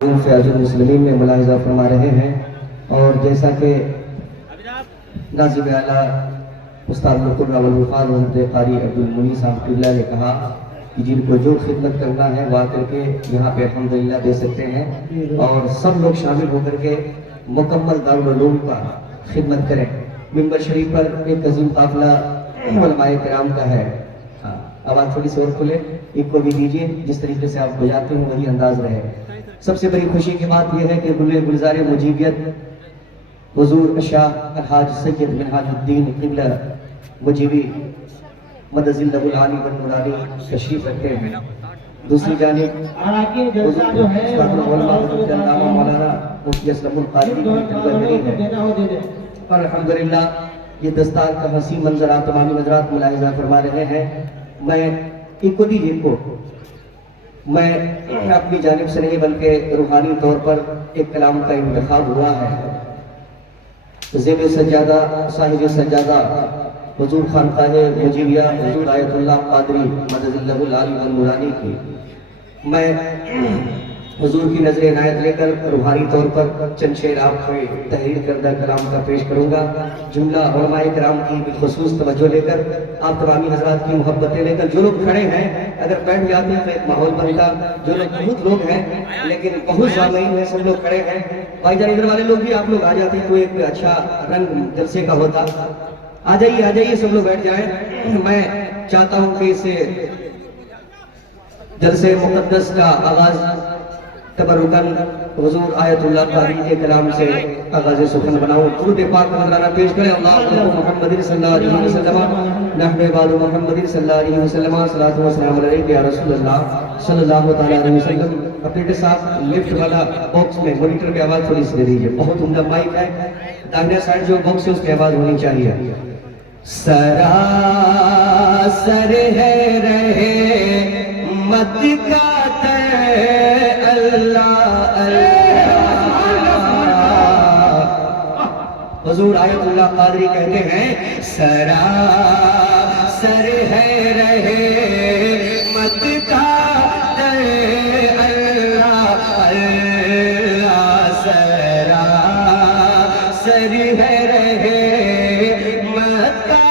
فیاض المسلمین میں ملاحظہ فرما رہے ہیں، اور جیسا کہ ناظم اعلیٰ استاد القرآن والوفاظ حضرت قاری عبدالمنی صاحب قبلہ نے کہا کہ جن کو جو خدمت کرنا ہے وہ آ کر کے یہاں پہ الحمدللہ دے سکتے ہیں، اور سب لوگ شامل ہو کر کے مکمل دارالعلوم کا خدمت کریں۔ منبر شریف پر ایک عظیم قافلہ علماء کرام کا ہے، آواز تھوڑی سی اور کھلے، ایک کو بھی دیجیے، جس طریقے سے آپ بجاتے ہیں وہی انداز رہے۔ سب سے بڑی خوشی کی بات یہ ہے کہ گلزار مجیبیت حضور شاہ الحاج سید منہاج الدین قبلہ مجیبی مدد اللہ العالی والمرانی تشریف رکھتے ہیں۔ دوسری جانب حضور استاد العلماء حضرت علامہ مولانا مفتی اسلم القادری کی خدمت ہے، اور الحمدللہ یہ دستار کا حسین منظر آپ تمامی حضرات ملاحظہ فرما رہے ہیں۔ میں ایک کو دیجیے کو میں اپنی جانب سے نہیں بلکہ روحانی طور پر ایک کلام کا انتخاب ہوا ہے۔ زیب سجادہ صاحب سجادہ حضور خانقاہ مجیبیہ حضور آیت اللہ قادری مدد اللہ العالی والمرانی کی میں حضور کی نظر عنایت لے کر روحانی طور پر چند شعر آپ کو تحریر کردہ کلام کا پیش کروں گا۔ جملہ علماء کرام کی بالخصوص توجہ لے کر، آپ تمامی حضرات کی محبتیں لے کر، جو لوگ کھڑے ہیں اگر بیٹھ جاتے ہیں تو ایک ماحول بنتا، جو لوگ بہت لوگ ہیں لیکن بہت سامعین ہیں، سب لوگ کھڑے ہیں، بھائی جان ادھر والے لوگ بھی آپ لوگ آ جاتے تو ایک اچھا رنگ جلسے کا ہوتا۔ آ جائیے سب لوگ بیٹھ جائیں۔ میں چاہتا ہوں کہ اس جلسے مقدس کا آغاز تبرکاً حضور آیت اللہ قادری کے کلام سے آغاز سخن بناؤں۔ درود پاک نذرانہ پیش کریں۔ اللہم محمد صلی اللہ علیہ وسلم نحن عباد محمد صلی اللہ علیہ وسلم صلاۃ و سلام علیک یا رسول اللہ صلی اللہ تعالیٰ علیہ وسلم۔ اپنے کے ساتھ لفٹ والا باکس میں مانیٹر کی آواز تھوڑی سی دے دیجیے، بہت عمدہ مائک ہے، داہنے سائڈ جو باکس ہے اس کی آواز ہونی چاہیے۔ سراسر ہے رحمت کا اللہ حضور آیت اللہ قادری کہتے ہیں سراسر ہے رحمت کا اللہ اللہ سراسر ہے رحمت کا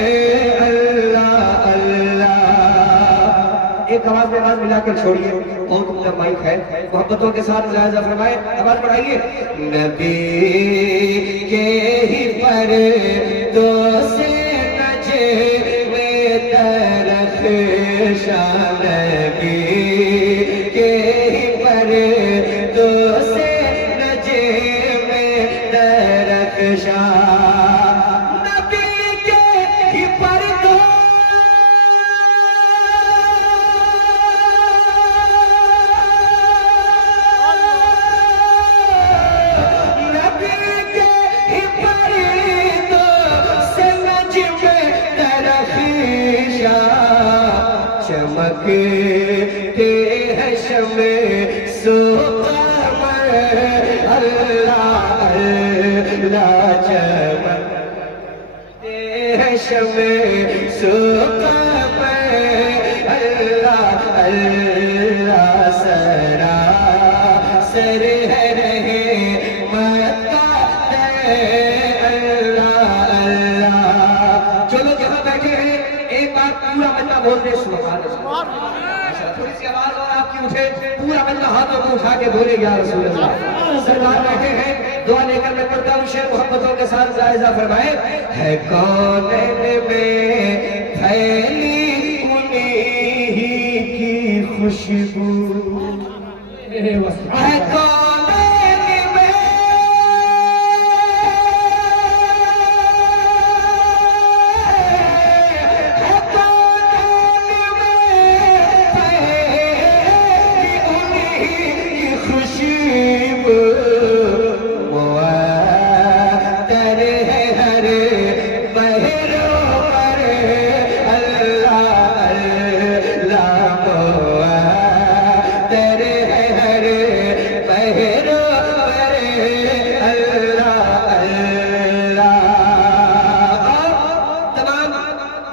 اللہ اللہ ایک آواز میں آواز ملا کر چھوڑیے، بہت عمدہ مائک ہے، محبتوں کے ساتھ ملاحظہ فرمائے، آواز بڑھائیے۔ نبی کے ہی پردوں سے نجے میں درخشاں، نبی کے ہی پردوں سے نجے میں درخشاں، اللہ اللہ چمکتے ہیں شمع صبح میں اللہ اللہ سراسر ہے رحمت کا اللہ اللہ. جو لوگ یہاں بیٹھے ہیں ایک بار پورا بندہ بول دے سبحان اللہ. تھوڑی سی آواز اور آپ کی اٹھے, پورا بندہ ہاتھوں کو اٹھا کے بولے یا رسول اللہ. سرکار بیٹھے ہیں, دعا لے کر میں پڑھتا ہوں, شیر محبتوں کے ساتھ جائزہ فرمائے. ہے کونین میں پھیلی انہی کی خوشبو, ہے کونین میں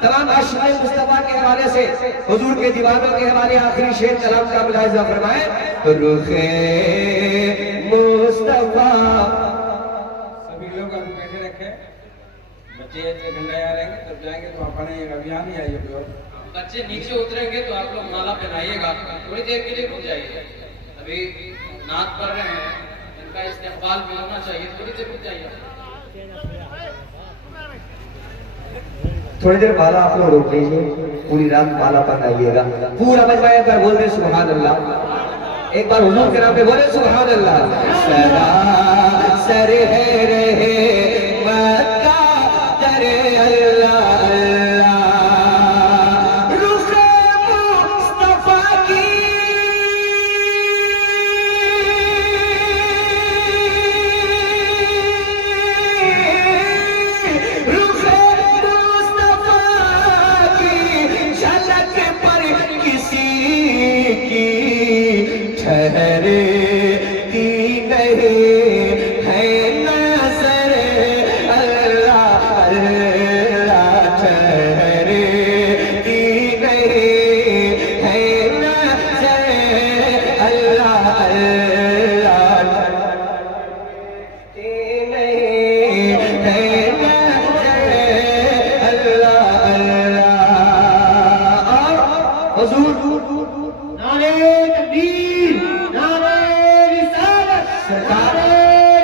تمام عاشقان مصطفیٰ کے حوالے سے حضور کے دیوانوں کے حوالے آخری شعر کلام کا ملاحظہ فرمائے. رخ مصطفیٰ. سبھی لوگ ابھی بیٹھے رکھے, بچے ایسے گھنٹے آ رہے ہیں تب جائیں گے تو اپنے ابھیان ہی آئیے. بچے نیچے اتریں گے تو آپ لوگ مالا پہنائیے گا, تھوڑی دیر کے لیے رک جائیے. ابھی نعت پڑھ رہے ہیں, ان کا استقبال بھی ہونا چاہیے, تھوڑی دیر رک جائیے. تھوڑی دیر بالا آپ لوگ روک لیجیے, پوری رات بالا پڑھائیے گا. پورا مجمع ایک بار بول دے سبحان اللہ. ایک بار حضور کے نام پہ بولے سبحان اللہ. سراسر ہے رحمت کا در اللہ اللہ. رخ مصطفیٰ کی رخ مصطفیٰ کی جھلک پر کسی کی ٹھہرتی نہیں ہے نظر اللہ اللہ. ٹھہرتی نہیں ہے نظر اللہ اللہ. ٹھہرتی نہیں ہے نظر اللہ اللہ. حضور نعرہ تکبیر, نعرہ رسالت, نعرہ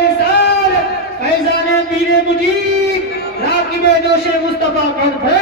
رسالت, فیضان پیر مجید, راکب جوش مصطفیٰ.